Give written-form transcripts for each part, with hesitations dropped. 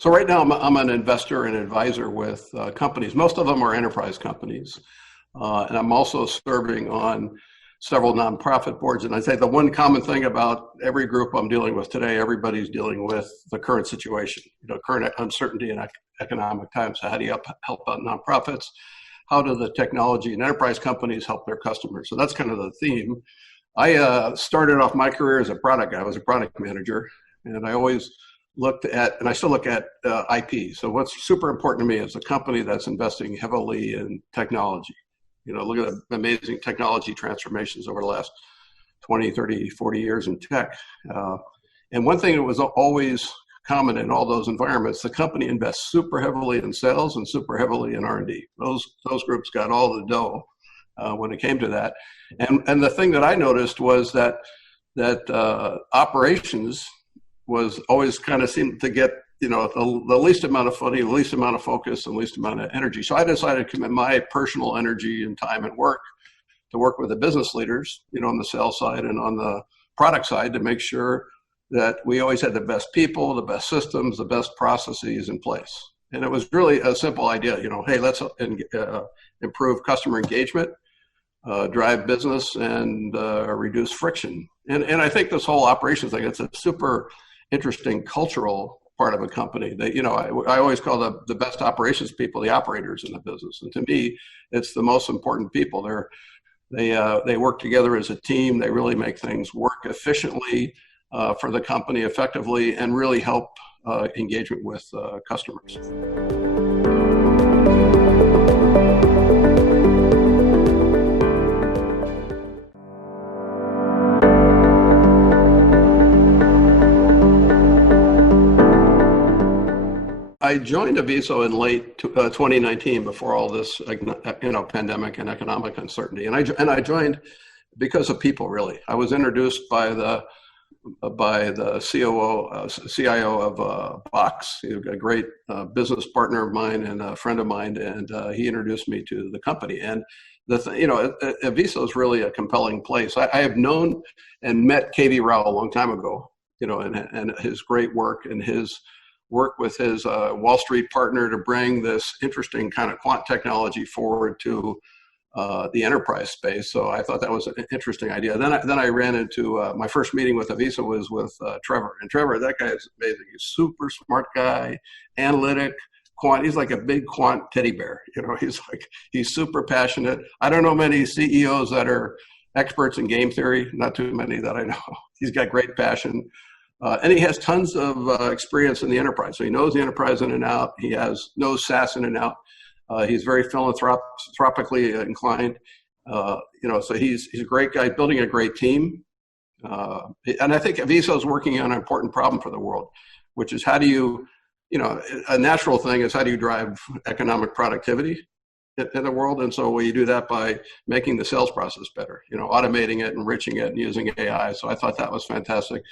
So right now I'm an investor and advisor with companies. Most of them are enterprise companies. And I'm also serving on several nonprofit boards. And I'd say the one common thing about every group I'm dealing with today, everybody's dealing with the current situation, current uncertainty in economic times. So how do you help out nonprofits? How do the technology and enterprise companies help their customers? So that's kind of the theme. I started off my career as a product guy. I was a product manager, and I always looked at, and I still look at IP. So what's super important to me is a company that's investing heavily in technology. Look at the amazing technology transformations over the last 20, 30, 40 years in tech. And one thing that was always common in all those environments, the company invests super heavily in sales and super heavily in R&D. Those groups got all the dough when it came to that. And the thing that I noticed was that operations was always kind of seemed to get the least amount of funding, the least amount of focus, and least amount of energy. So I decided to commit my personal energy and time and work to work with the business leaders, on the sales side and on the product side, to make sure that we always had the best people, the best systems, the best processes in place. And it was really a simple idea, hey, let's improve customer engagement, drive business, and reduce friction. And I think this whole operations thing, it's a super interesting cultural part of a company. That I always call the best operations people the operators in the business, and to me, it's the most important people. They work together as a team. They really make things work efficiently for the company, effectively, and really help engagement with customers. I joined Aviso in late 2019, before all this, pandemic and economic uncertainty. And I joined because of people, really. I was introduced by the CIO of Box, a great business partner of mine and a friend of mine, and he introduced me to the company. And Aviso is really a compelling place. I have known and met KV Rao a long time ago, and his great work and his work with his Wall Street partner to bring this interesting kind of quant technology forward to the enterprise space. So I thought that was an interesting idea. Then I ran into my first meeting with Aviso was with Trevor. And Trevor, that guy is amazing. He's a super smart guy, analytic, quant. He's like a big quant teddy bear. He's super passionate. I don't know many CEOs that are experts in game theory. Not too many that I know. He's got great passion. And he has tons of experience in the enterprise. So he knows the enterprise in and out. He knows SaaS in and out. He's very philanthropically inclined. So he's a great guy, building a great team. And I think Aviso is working on an important problem for the world, which is how do you, a natural thing is how do you drive economic productivity in the world? And so you do that by making the sales process better, automating it, enriching it, and using AI. So I thought that was fantastic.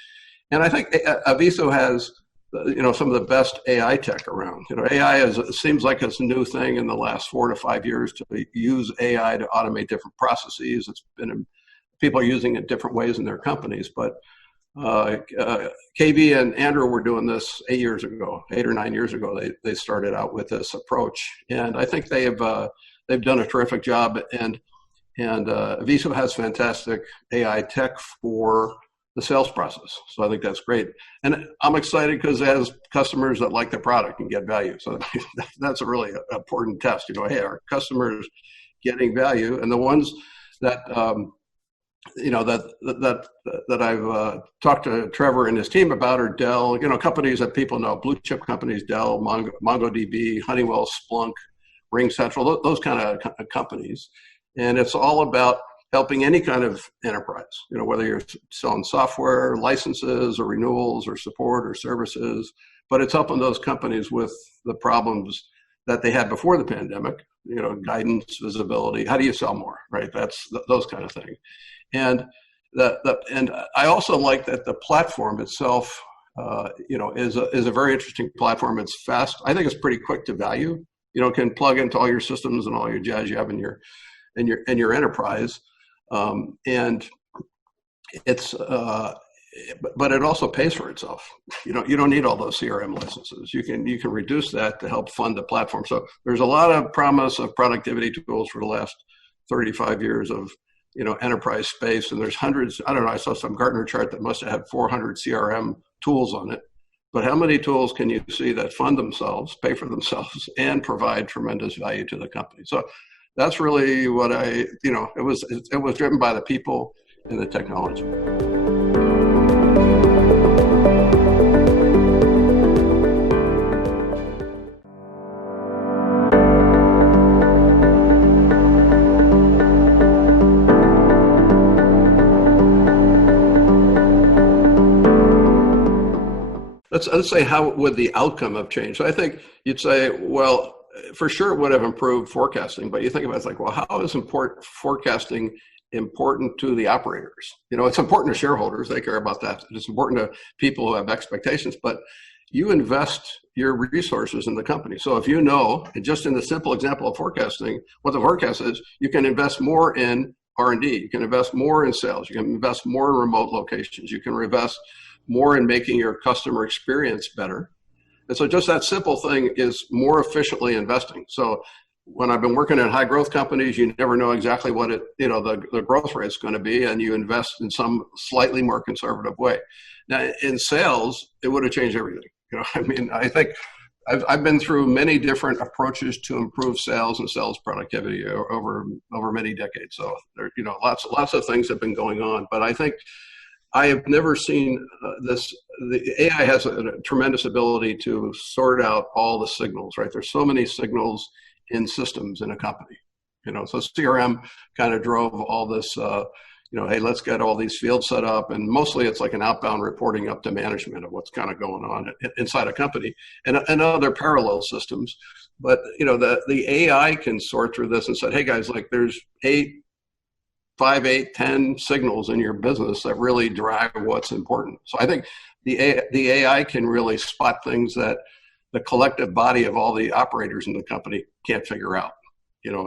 And I think Aviso has, some of the best AI tech around. AI seems like it's a new thing in the last 4 to 5 years to use AI to automate different processes. People are using it different ways in their companies. But KV and Andrew were doing this 8 or 9 years ago. They started out with this approach, and I think they've done a terrific job. And Aviso has fantastic AI tech for the sales process. So I think that's great. And I'm excited because it has customers that like the product and get value. So that's a really important test. Hey, are customers getting value? And the ones that, that I've talked to Trevor and his team about are Dell, companies that people know, blue chip companies, Dell, MongoDB, Honeywell, Splunk, RingCentral, those kind of companies. And it's all about helping any kind of enterprise, whether you're selling software, licenses, or renewals, or support, or services, but it's helping those companies with the problems that they had before the pandemic, guidance, visibility, how do you sell more, right? That's those kind of things. And and I also like that the platform itself, is a very interesting platform. It's fast. I think it's pretty quick to value. Can plug into all your systems and all your jazz you have in your enterprise. And it's but it also pays for itself. You don't need all those CRM licenses. You can reduce that to help fund the platform. So there's a lot of promise of productivity tools for the last 35 years of enterprise space, and there's hundreds. I don't know. I saw some Gartner chart that must have had 400 CRM tools on it. But how many tools can you see that fund themselves, pay for themselves, and provide tremendous value to the company? So that's really what it was driven by the people and the technology. Let's say, how would the outcome have changed? So I think you'd say, well, for sure it would have improved forecasting, but you think about it, it's like, well, how is forecasting important to the operators? It's important to shareholders, they care about that. It's important to people who have expectations, but you invest your resources in the company. So if just in the simple example of forecasting, what the forecast is, you can invest more in R&D, you can invest more in sales, you can invest more in remote locations, you can invest more in making your customer experience better. And so just that simple thing is more efficiently investing. So when I've been working in high growth companies, you never know exactly what the growth rate is going to be, and you invest in some slightly more conservative way. Now in sales, it would have changed everything. I think I've been through many different approaches to improve sales and sales productivity over many decades. So there, lots of things have been going on, but I think I have never seen this. The AI has a tremendous ability to sort out all the signals, right? There's so many signals in systems in a company, so CRM kind of drove all this, hey, let's get all these fields set up. And mostly it's like an outbound reporting up to management of what's kind of going on inside a company and other parallel systems. But, the AI can sort through this and say, hey guys, like there's 5, 8, 10 signals in your business that really drive what's important. So I think the AI can really spot things that the collective body of all the operators in the company can't figure out,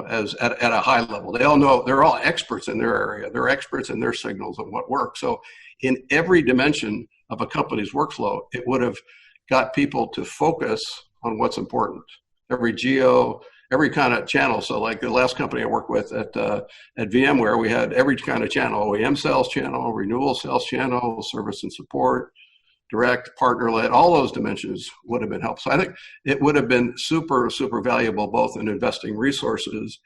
as at a high level. They all know, they're all experts in their area. They're experts in their signals and what works. So in every dimension of a company's workflow, it would have got people to focus on what's important. Every geo, every kind of channel. So like the last company I worked with at VMware, we had every kind of channel: OEM sales channel, renewal sales channel, service and support, direct, partner-led. All those dimensions would have been helpful. So I think it would have been super, super valuable, both in investing resources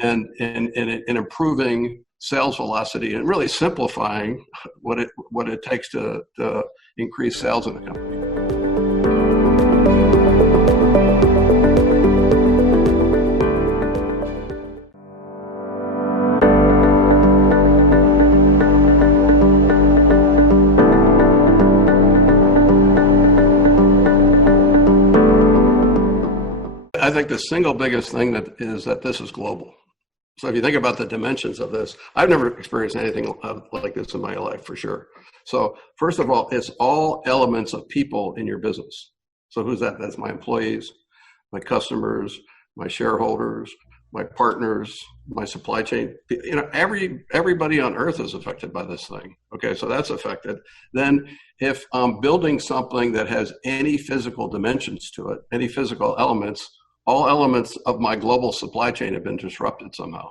and in improving sales velocity and really simplifying what it takes to increase sales in the company. I think the single biggest thing is that this is global. So if you think about the dimensions of this, I've never experienced anything like this in my life, for sure. So first of all, it's all elements of people in your business. So who's that? That's my employees, my customers, my shareholders, my partners, my supply chain. Everybody on earth is affected by this thing. Okay, so that's affected. Then if I'm building something that has any physical dimensions to it, any physical elements, all elements of my global supply chain have been disrupted somehow.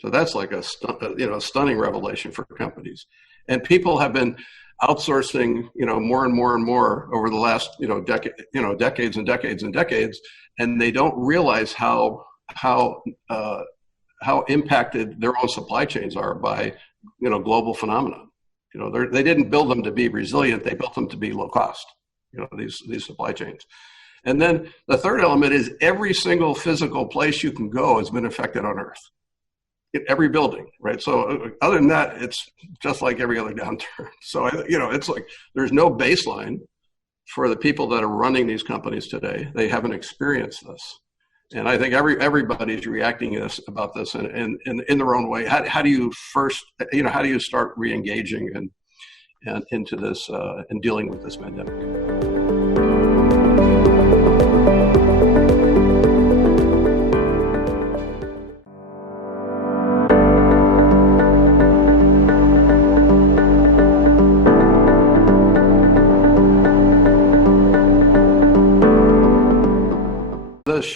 So that's like a stunning revelation for companies. And people have been outsourcing, more and more and more over the last, decades and decades and decades, and they don't realize how impacted their own supply chains are by, global phenomena. They didn't build them to be resilient; they built them to be low cost. These supply chains. And then the third element is every single physical place you can go has been affected on Earth. In every building, right? So other than that, it's just like every other downturn. So, it's like there's no baseline for the people that are running these companies today. They haven't experienced this. And I think everybody's reacting about this in their own way. How do you how do you start re-engaging and into this and dealing with this pandemic?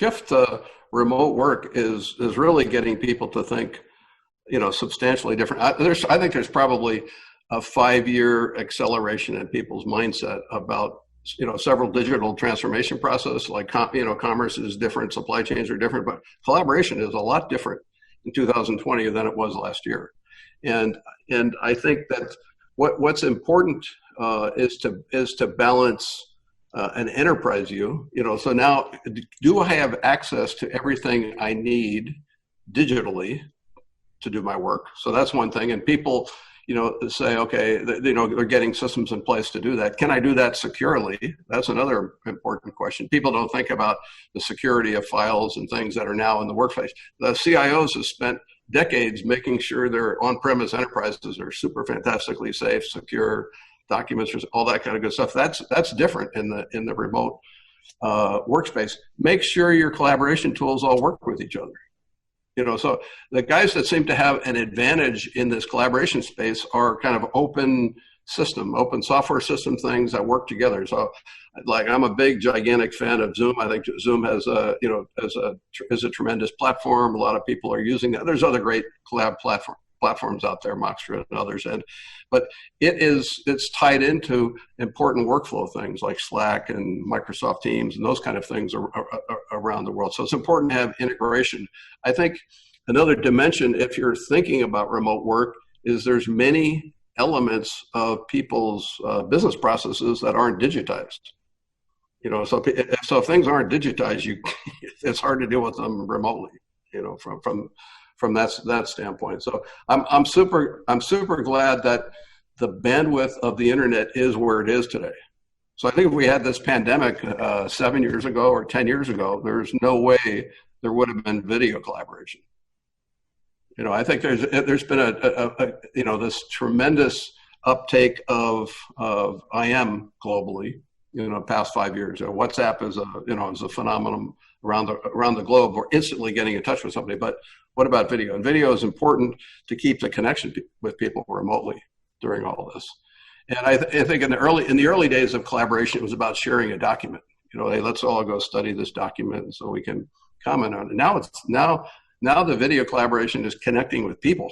shift to remote work is really getting people to think, substantially different. I think there's probably a 5-year acceleration in people's mindset about, several digital transformation process, like, commerce is different, supply chains are different, but collaboration is a lot different in 2020 than it was last year. And I think that what's important is to balance an enterprise view. So now, do I have access to everything I need digitally to do my work? So that's one thing. And people, say, okay, they're getting systems in place to do that. Can I do that securely? That's another important question. People don't think about the security of files and things that are now in the workplace. The CIOs have spent decades making sure their on-premise enterprises are super fantastically safe, secure, documents, all that kind of good stuff. That's different in the remote workspace. Make sure your collaboration tools all work with each other. So the guys that seem to have an advantage in this collaboration space are kind of open software system things that work together. So, like, I'm a big, gigantic fan of Zoom. I think Zoom has is a tremendous platform. A lot of people are using that. There's other great collab platforms out there, Moxtra and others, but it's tied into important workflow things like Slack and Microsoft Teams and those kind of things around the world. So it's important to have integration. I think another dimension, if you're thinking about remote work, is there's many elements of people's business processes that aren't digitized. So if things aren't digitized, it's hard to deal with them remotely. From that standpoint. So I'm super glad that the bandwidth of the internet is where it is today. So I think if we had this pandemic 7 years ago or 10 years ago, there's no way there would have been video collaboration. I think there's been a this tremendous uptake of IM globally. Past 5 years. WhatsApp is a phenomenon around the globe. We're instantly getting in touch with somebody. But what about video? And video is important to keep the connection with people remotely during all of this. And I think in the early days of collaboration, it was about sharing a document. Hey, let's all go study this document so we can comment on it. Now the video collaboration is connecting with people,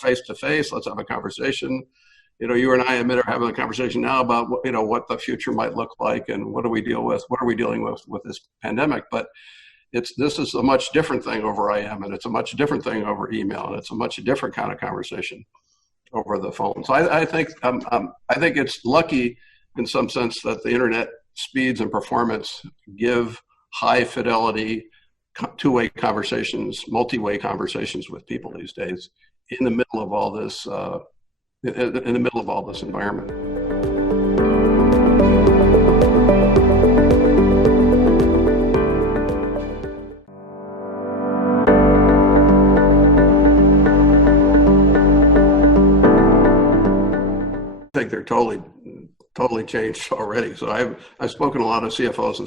face to face. Let's have a conversation. You and I are having a conversation now about what the future might look like and what are we dealing with this pandemic. But this is a much different thing over IM, and it's a much different thing over email, and it's a much different kind of conversation over the phone. So I think it's lucky in some sense that the internet speeds and performance give high fidelity two-way conversations, multi-way conversations with people these days in the middle of all this. In the middle of all this environment. I think they're totally changed already. So I've spoken to a lot of CFOs and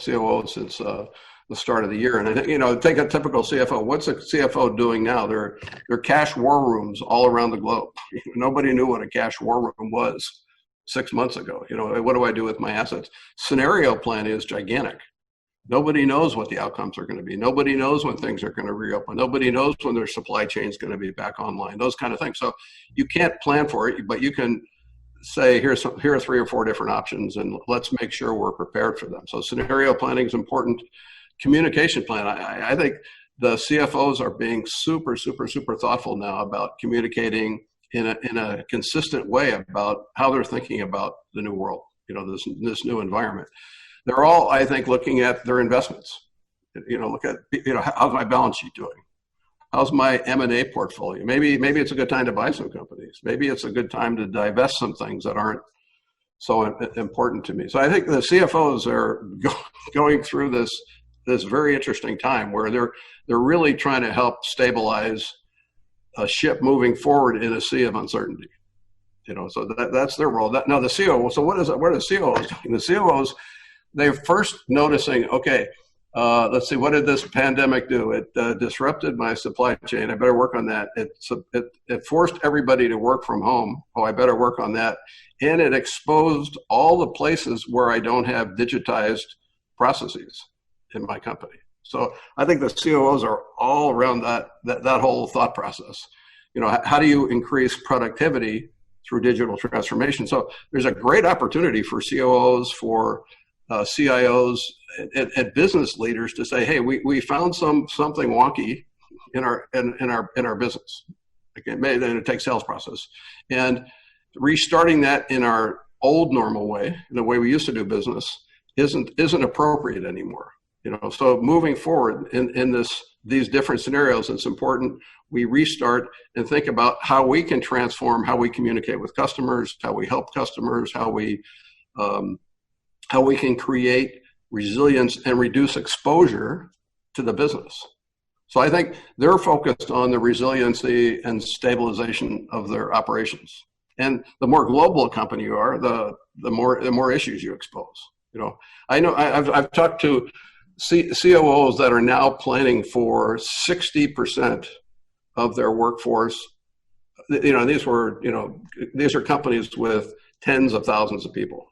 COOs since the start of the year. And I think, take a typical CFO. What's a CFO doing now? There are cash war rooms all around the globe. Nobody knew what a cash war room was 6 months ago. What do I do with my assets? Scenario planning is gigantic. Nobody knows what the outcomes are going to be. Nobody knows when things are going to reopen. Nobody knows when their supply chain is going to be back online, those kind of things. So you can't plan for it, but you can say, here are 3 or 4 different options, and let's make sure we're prepared for them. So scenario planning is important. Communication plan. I think the CFOs are being super thoughtful now about communicating in a consistent way about how they're thinking about the new world, this new environment. They're all, I think, looking at their investments. Look at, how's my balance sheet doing? How's my M&A portfolio? Maybe it's a good time to buy some companies. Maybe it's a good time to divest some things that aren't so important to me. So I think the CFOs are going through this very interesting time where they're really trying to help stabilize a ship moving forward in a sea of uncertainty. So that's their role. Now the COO. So what are the COOs doing? The COOs, they're first noticing, okay, let's see, what did this pandemic do? It disrupted my supply chain. I better work on that. It forced everybody to work from home. Oh, I better work on that. And it exposed all the places where I don't have digitized processes in my company. So I think the COOs are all around that whole thought process. How do you increase productivity through digital transformation? So there's a great opportunity for COOs, for CIOs, and business leaders to say, hey, we found something wonky in our business. Okay, maybe it takes sales process, and restarting that in our old normal way, the way we used to do business, isn't appropriate anymore. So moving forward in these different scenarios, it's important we restart and think about how we can transform how we communicate with customers, how we help customers, how we can create resilience and reduce exposure to the business. So I think they're focused on the resiliency and stabilization of their operations. And the more global a company you are, the more issues you expose. I know I've talked to COOs that are now planning for 60% of their workforce. These are companies with tens of thousands of people,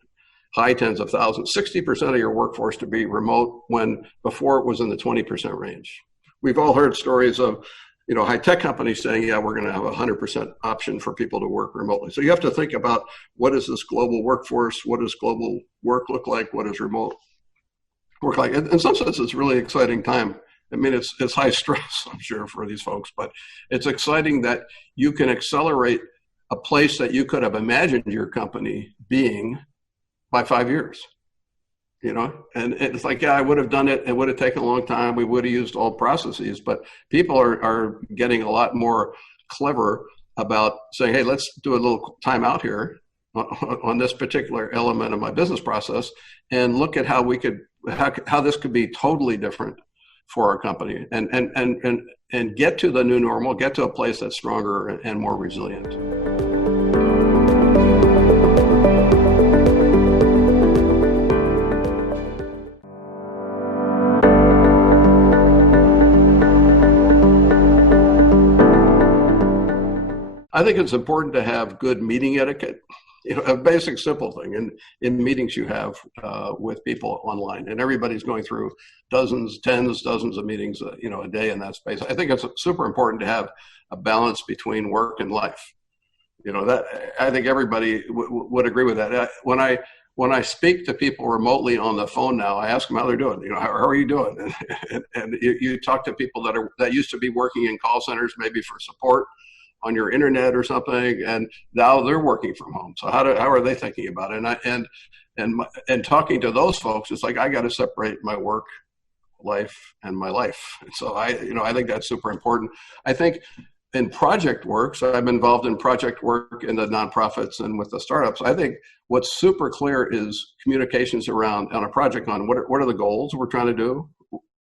high tens of thousands. 60% of your workforce to be remote, when before it was in the 20% range. We've all heard stories of high tech companies saying, yeah, we're going to have a 100% option for people to work remotely. So you have to think about, what is this global workforce? What does global work look like? What does remote work like? In some sense, it's a really exciting time. I mean, it's high stress, I'm sure, for these folks, but it's exciting that you can accelerate a place that you could have imagined your company being by 5 years. And it's like, yeah, I would have done it. It would have taken a long time. We would have used old processes, but people are getting a lot more clever about saying, hey, let's do a little time out here on this particular element of my business process and look at how this could be totally different for our company and get to the new normal, get to a place that's stronger and more resilient. I think it's important to have good meeting etiquette, a basic, simple thing in meetings you have with people online. And everybody's going through dozens of meetings, a day in that space. I think it's super important to have a balance between work and life. That I think everybody would agree with that. When I speak to people remotely on the phone now, I ask them how they're doing. How are you doing? And you talk to people that used to be working in call centers, maybe for support on your internet or something, and now they're working from home. So how are they thinking about it? And talking to those folks, it's like, I got to separate my work life and my life. And so I think that's super important. I think in project work, so I'm involved in project work in the nonprofits and with the startups. I think what's super clear is communications around on a project on what are the goals we're trying to do,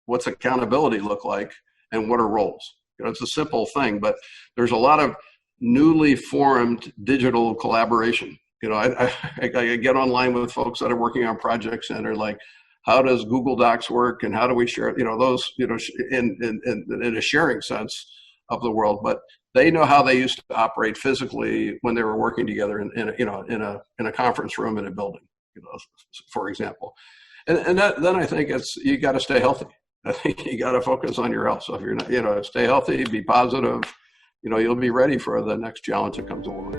what's accountability look like, and what are roles. It's a simple thing, but there's a lot of newly formed digital collaboration. I get online with folks that are working on projects and are like, how does Google Docs work and how do we share, those, in a sharing sense of the world, but they know how they used to operate physically when they were working together in a conference room in a building, for example. And then I think you got to stay healthy. I think you got to focus on your health. So if you're not, stay healthy, be positive, you'll be ready for the next challenge that comes along.